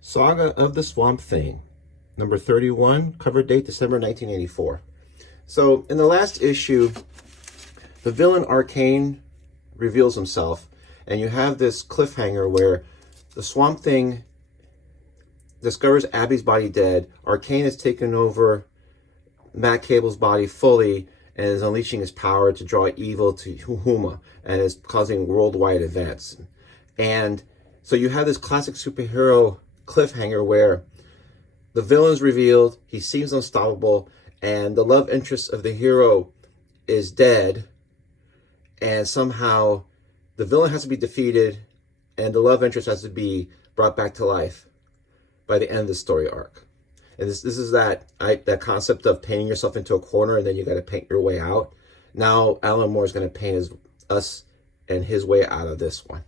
Saga of the Swamp Thing, number 31, cover date December 1984. So, in the last issue, the villain Arcane reveals himself, and you have this cliffhanger where the Swamp Thing discovers Abby's body dead. Arcane has taken over Matt Cable's body fully and is unleashing his power to draw evil to Huma and is causing worldwide events. And so you have this classic superhero cliffhanger where the villain's revealed, he seems unstoppable, and the love interest of the hero is dead, and somehow the villain has to be defeated and the love interest has to be brought back to life by the end of the story arc. And this is that concept of painting yourself into a corner and then you got to paint your way out. Now Alan Moore is going to paint us and his way out of this one.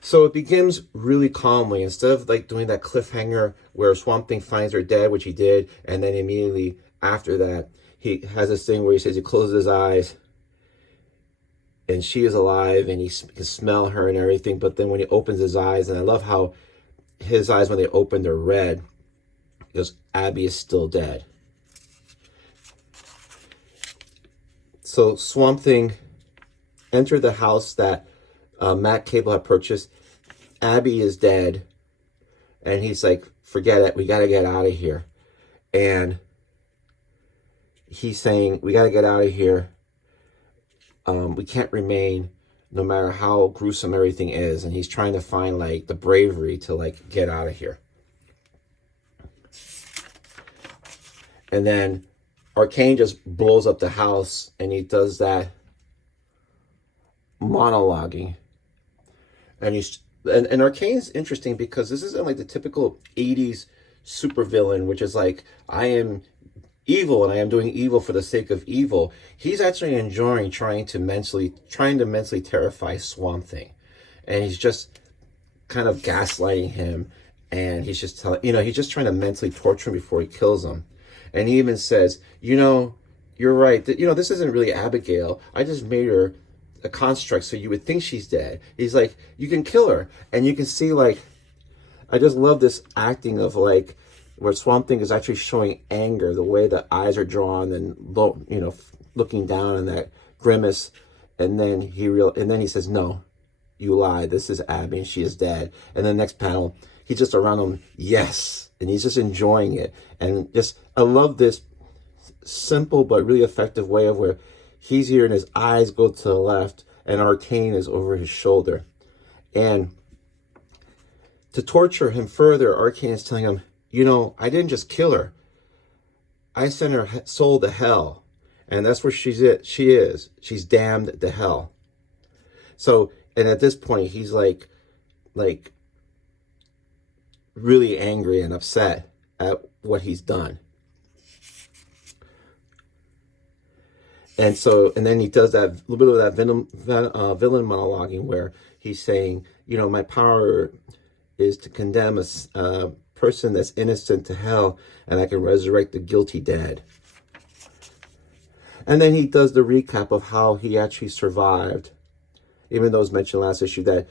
So it begins really calmly. Instead of like doing that cliffhanger where Swamp Thing finds her dead, which he did, and then immediately after that, he has this thing where he says he closes his eyes and she is alive and he can smell her and everything. But then when he opens his eyes, and I love how his eyes, when they open, they're red, because Abby is still dead. So Swamp Thing entered the house that Matt Cable had purchased. Abby is dead, and he's like, forget it, we got to get out of here. And he's saying, we got to get out of here. We can't remain no matter how gruesome everything is. And he's trying to find like the bravery to like get out of here. And then Arcane just blows up the house, and he does that monologuing. And Arcane's interesting because this isn't like the typical 80s supervillain, which is like, I am evil and I am doing evil for the sake of evil. He's actually enjoying trying to mentally terrify Swamp Thing. And he's just kind of gaslighting him, and he's just he's just trying to mentally torture him before he kills him. And he even says, you're right, that this isn't really Abigail. I just made her a construct so you would think she's dead. He's like, you can kill her. And you can see, like, I just love this acting of like where Swamp Thing is actually showing anger, the way the eyes are drawn and looking down in that grimace. And then he says, no, you lied, this is Abby and she is dead. And then the next panel, he's just around him, yes, and he's just enjoying it. And just, I love this simple but really effective way of where he's here and his eyes go to the left and Arcane is over his shoulder. And to torture him further, Arcane is telling him, I didn't just kill her. I sent her soul to hell. And that's where she is. She's damned to hell. So, and at this point, he's like really angry and upset at what he's done. And then he does that little bit of that villain monologuing where he's saying, my power is to condemn a person that's innocent to hell, and I can resurrect the guilty dead. And then he does the recap of how he actually survived, even though it was mentioned last issue that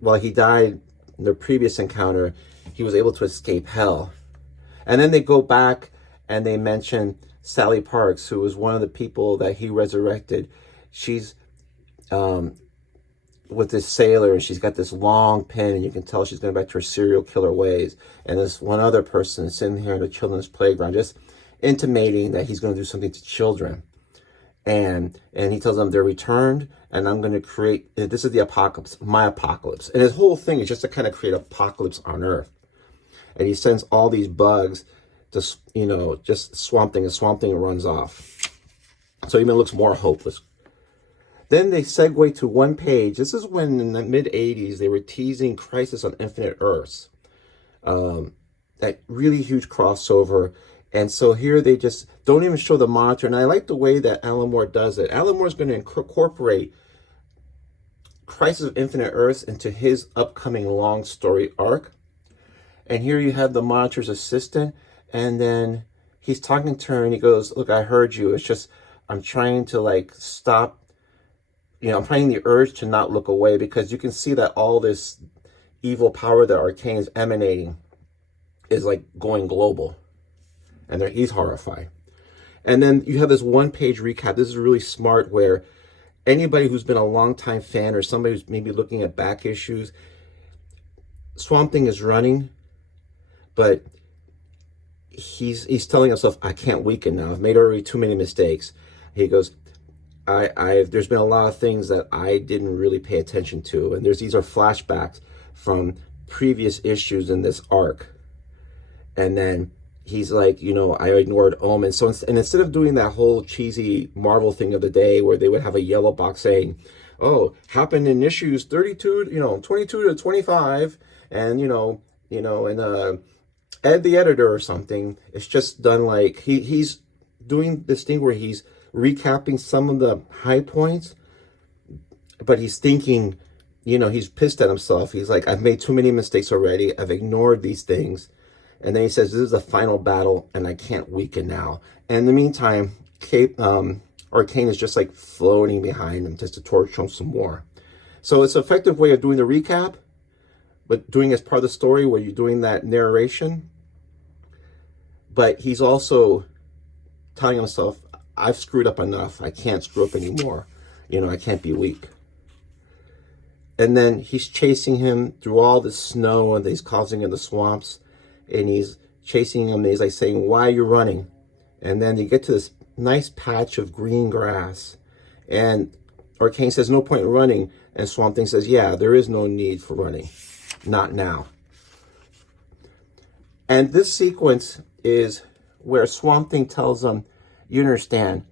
while he died in the previous encounter, he was able to escape hell. And then they go back and they mention Sally Parks, who was one of the people that he resurrected. She's with this sailor, and she's got this long pin, and you can tell she's going back to her serial killer ways. And this one other person is sitting here in the children's playground, just intimating that he's going to do something to children. And he tells them they're returned, and I'm going to create, this is the apocalypse, my apocalypse. And his whole thing is just to kind of create apocalypse on Earth. And he sends all these bugs to, just Swamp Thing, and Swamp Thing runs off. So even looks more hopeless. Then they segue to one page. This is when in the mid-'80s they were teasing Crisis on Infinite Earths. That really huge crossover. And so here they just don't even show the monitor. And I like the way that Alan Moore does it. Alan Moore is going to incorporate Crisis of Infinite Earths into his upcoming long story arc. And here you have the monitor's assistant. And then he's talking to her and he goes, look, I heard you. It's just, I'm trying to stop. I'm fighting the urge to not look away, because you can see that all this evil power that Arcane is emanating is like going global. And he's horrified. And then you have this one-page recap. This is really smart, where anybody who's been a long-time fan or somebody who's maybe looking at back issues, Swamp Thing is running, but he's telling himself, I can't weaken now. I've made already too many mistakes. He goes, there's been a lot of things that I didn't really pay attention to, and these are flashbacks from previous issues in this arc. And then he's like, I ignored Omen. So instead of doing that whole cheesy Marvel thing of the day where they would have a yellow box saying, oh, happened in issues 32, 22 to 25, and and Ed the editor or something. It's just done like he's doing this thing where he's recapping some of the high points, but he's thinking, he's pissed at himself. He's like, I've made too many mistakes already. I've ignored these things. And then he says, this is the final battle, and I can't weaken now. And in the meantime, Arcane is just like floating behind him just to torch him some more. So it's an effective way of doing the recap, but doing as part of the story where you're doing that narration. But he's also telling himself, I've screwed up enough. I can't screw up anymore. I can't be weak. And then he's chasing him through all the snow that he's causing in the swamps. And he's chasing him, and he's like saying, why are you running? And then you get to this nice patch of green grass. And Arcane says, no point in running. And Swamp Thing says, yeah, there is no need for running. Not now. And this sequence is where Swamp Thing tells him, you understand,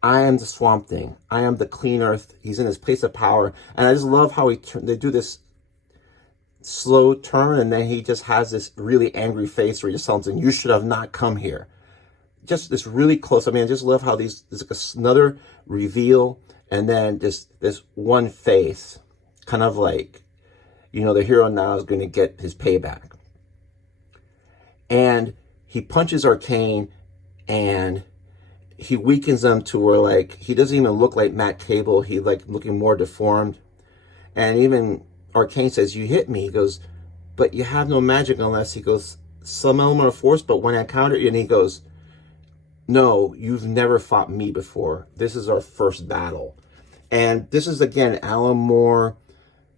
I am the Swamp Thing. I am the Clean Earth. He's in his place of power. And I just love how they do this slow turn, and then he just has this really angry face where he just tells him, you should have not come here. Just this really close. I mean, I just love how there's like another reveal, and then this one face, kind of like, the hero now is going to get his payback. And he punches Arcane, and he weakens them to where, like, he doesn't even look like Matt Cable. He like looking more deformed. And even Arcane says, you hit me. He goes, but you have no magic unless, he goes, some element of force, but when I counter you, and he goes, no, you've never fought me before. This is our first battle. And this is, again, Alan Moore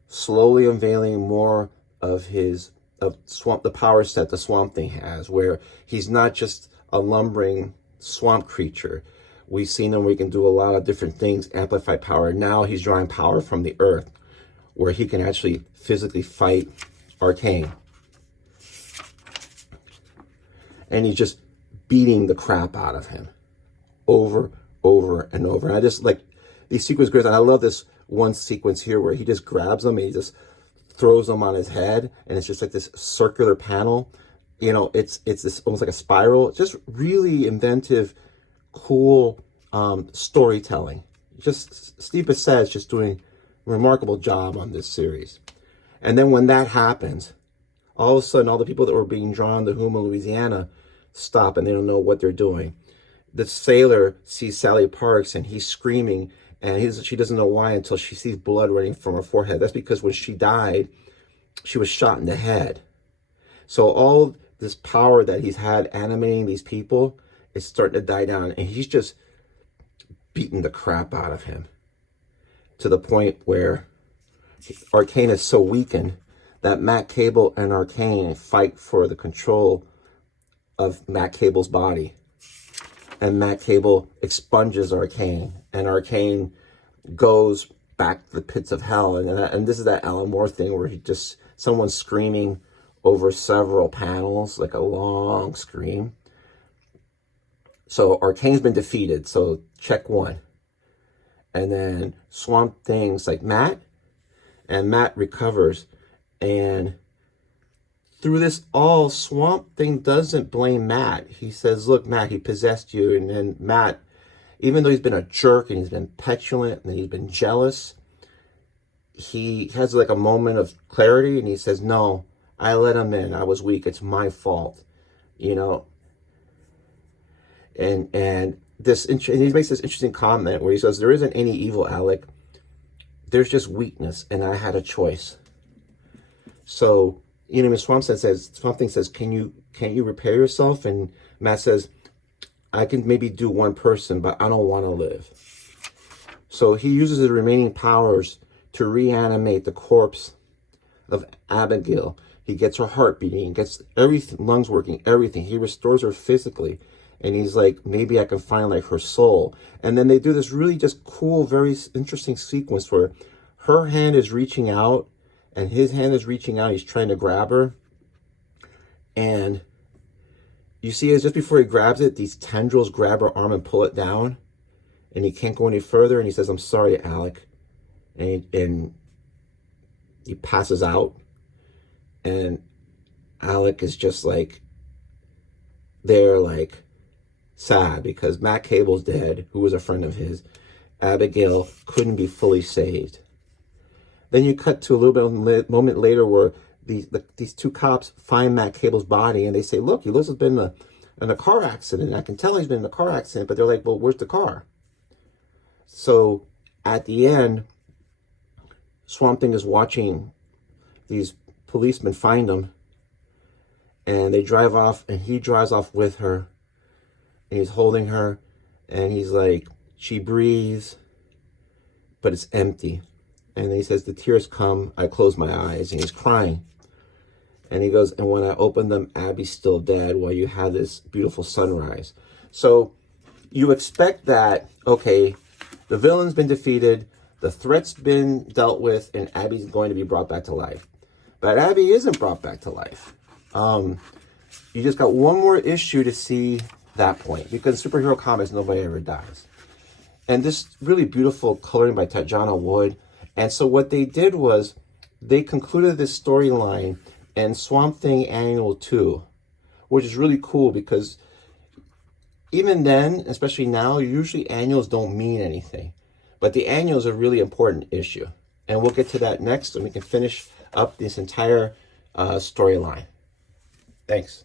slowly unveiling more of the power set the Swamp Thing has, where he's not just a lumbering swamp creature. We've seen him where he can do a lot of different things, amplify power. Now he's drawing power from the earth, where he can actually physically fight Arcane. And he's just beating the crap out of him over and over. And I just like these sequence grids. And I love this one sequence here where he just grabs them and he just throws them on his head. And it's just like this circular panel. It's this almost like a spiral. It's just really inventive, cool storytelling. Just Steve Bisset's just doing remarkable job on this series. And then when that happens, all of a sudden all the people that were being drawn to Houma, Louisiana stop, and they don't know what they're doing. The sailor sees Sally Parks, and he's screaming, and she doesn't know why until she sees blood running from her forehead. That's because when she died, she was shot in the head. So all this power that he's had animating these people is starting to die down, and he's just beating the crap out of him, to the point where Arcane is so weakened that Matt Cable and Arcane fight for the control of Matt Cable's body. And Matt Cable expunges Arcane, and Arcane goes back to the pits of hell. And this is that Alan Moore thing where someone's screaming over several panels, like a long scream. So Arcane's been defeated, so check one. And then Swamp Thing's like, Matt? And Matt recovers. And through this all, Swamp Thing doesn't blame Matt. He says, look, Matt, he possessed you. And then Matt, even though he's been a jerk and he's been petulant and he's been jealous, he has like a moment of clarity, and he says, no, I let him in. I was weak. It's my fault. And he makes this interesting comment where he says, there isn't any evil, Alec. There's just weakness, and I had a choice. So, Miss Swamp Thing says, can't you repair yourself? And Matt says, I can maybe do one person, but I don't want to live. So he uses his remaining powers to reanimate the corpse of Abigail. He gets her heart beating, gets everything, lungs working, everything. He restores her physically. And he's like, maybe I can find like her soul. And then they do this really just cool, very interesting sequence where her hand is reaching out and his hand is reaching out. He's trying to grab her. And you see, as just before he grabs it, these tendrils grab her arm and pull it down. And he can't go any further. And he says, I'm sorry, Alec. And he passes out. And Alec is just like, they're like sad because Matt Cable's dead, who was a friend of his. Abigail couldn't be fully saved. Then you cut to a little bit of a moment later where these two cops find Matt Cable's body and they say, look, he looks has been in a car accident. I can tell he's been in a car accident, but they're like, well, where's the car? So at the end, Swamp Thing is watching these policemen find him, and they drive off, and he drives off with her, and he's holding her, and he's like, she breathes, but it's empty. And he says, the tears come, I close my eyes, and he's crying. And he goes, and when I open them, Abby's still dead while you have this beautiful sunrise. So you expect that, okay, the villain's been defeated, the threat's been dealt with, and Abby's going to be brought back to life. But Abby isn't brought back to life. You just got one more issue to see that point, because in superhero comics, nobody ever dies. And this really beautiful coloring by Tajana Wood. And so what they did was they concluded this storyline in Swamp Thing Annual 2, which is really cool because even then, especially now, usually annuals don't mean anything. But the annual is a really important issue. And we'll get to that next, and we can finish up this entire storyline. Thanks.